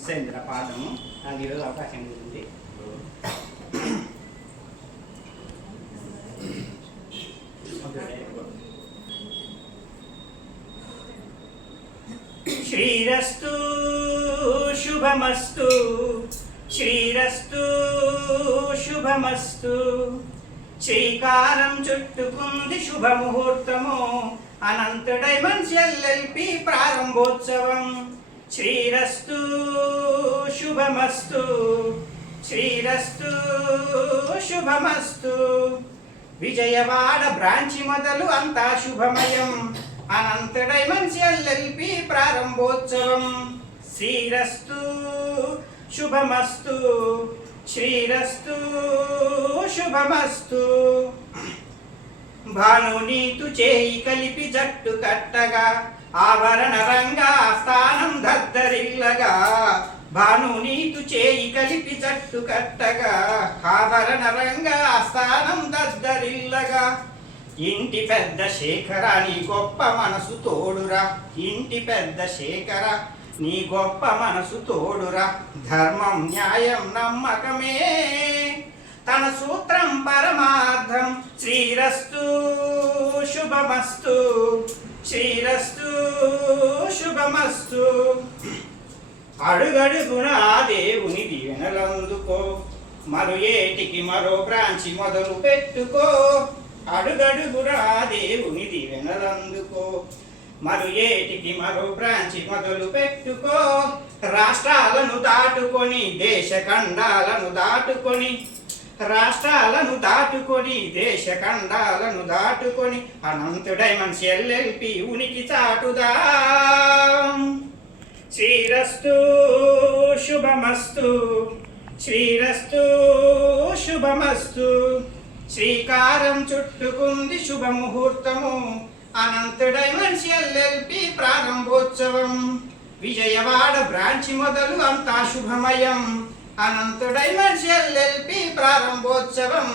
Miss అయింది నా పాఠము. నాకు ఈరోజు అవకాశం ఉంది. శ్రీరస్తు శుభమస్తు, శ్రీరస్తు శుభమస్తు. శ్రీకారం చుట్టుకుంది శుభముహూర్తము, అనంత డైమండ్స్ ఎల్ఎల్పి ప్రారంభోత్సవం. శ్రీరస్తు శుభమస్తు, శ్రీరస్తు శుభమస్తు. విజయవాడ బ్రాంచి మొదలు అంతా శుభమయం, అనంత డైమండ్స్ ఎల్ఎల్పి ప్రారంభోత్సవం. శ్రీరస్తు శుభమస్తు, శ్రీరస్తు శుభమస్తు. భాను నీతు చేయి కలిపి జట్టు కట్టగా, ఆభరణ రంగా స్థానం దద్దరిల్లగా. భాను నీతు చేయి కలిపి జట్టు కట్టగా, ఆభరణ రంగా స్థానం దద్దరిల్లగా. ఇంటి పెద్ద శేఖర నీ గొప్ప మనసు తోడురా, ఇంటి పెద్ద శేఖర నీ గొప్ప మనసు తోడురా. ధర్మం న్యాయం నమ్మకమే తన సూత్రం పరమార్థం. శ్రీరస్తు శుభమస్తు, శ్రీరస్తు శుభమస్తు. అడుగడుగున ఆ దేవుని దీవెనలందుకో, మరో ఏటికి మరో బ్రాంచి మొదలు పెట్టుకో. అడుగడుగున ఆ దేవుని దీవెనలందుకో, మరో ఏటికి మరో బ్రాంచి మొదలు పెట్టుకో. రాష్ట్రాలను దాటుకొని దేశ ఖండాలను దాటుకొని, రాష్ట్రాలను దాటుకొని దేశ ఖండాలను దాటుకొని, అనంత డైమండ్స్ ఎల్ఎల్పి ఉనికి చాటుదాం. శ్రీరస్తు శుభమస్తు, శ్రీరస్తు శుభమస్తు. శ్రీకారం చుట్టుకుంది శుభముహూర్తము, అనంత డైమండ్స్ ఎల్ఎల్పి ప్రారంభోత్సవం. విజయవాడ బ్రాంచి మొదలు అంతా శుభమయం, అనంత డైమండ్స్ ఎల్ఎల్పి ప్రారంభోత్సవం.